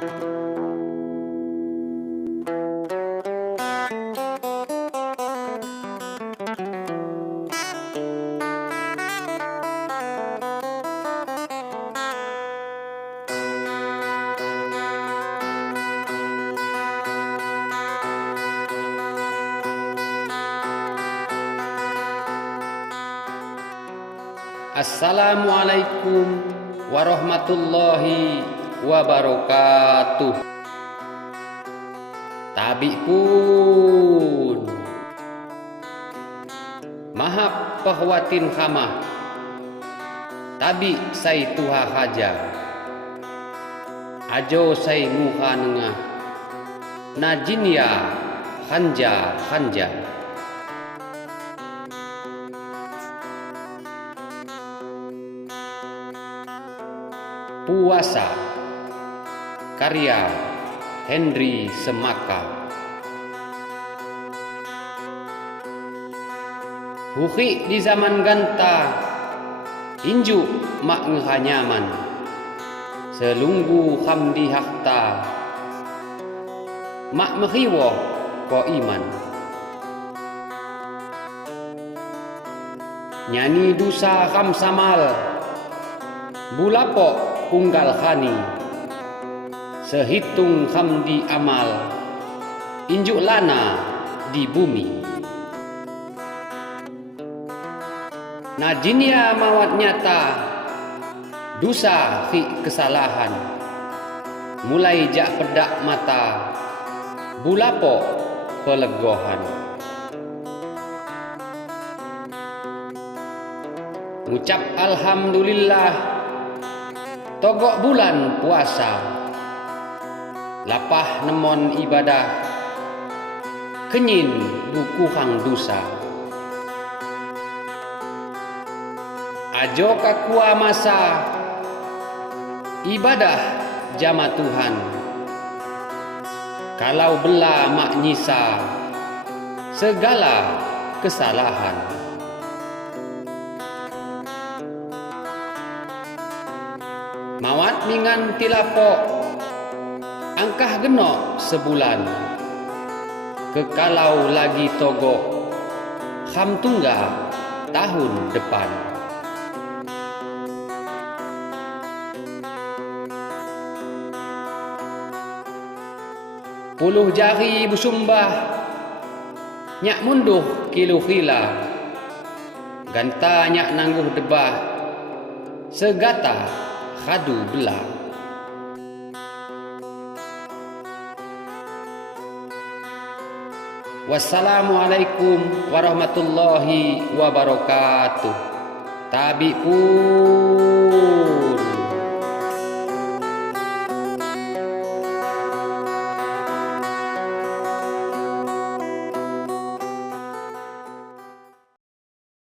Assalamualaikum warahmatullahi wabarakatuh. Tabi pun mahap pahwatin khamah, tabi sai tuha haja, ajo sai muha nengah, najinya hanja hanja. Puasa, karya Henry Semaka. Huki di zaman ganta, inju mak ngehanyaman, selunggu hamdi hakta, mak mehiwo ko iman. Nyani dusa kam samal, bulapo unggal khani, sehitung hamdi amal, injuk lana di bumi. Najinya mawat nyata, dusa fi kesalahan, mulai jak pedak mata, bulapo pelegohan. Ngucap alhamdulillah, togok bulan puasa, lapah nemon ibadah, kenyin dukuhang dosa. Ajo kakua masa, ibadah jama Tuhan, kalau bela mak nyisa, segala kesalahan. Mawat mingan tilapok, angkah genok sebulan, kekalau lagi togok, ham tunggal tahun depan. Puluh jari busumbah, nyak munduh kilu khila, ganta nyak nangguh debah, segata khadu belah. Wassalamualaikum warahmatullahi wabarakatuh. Tabi pun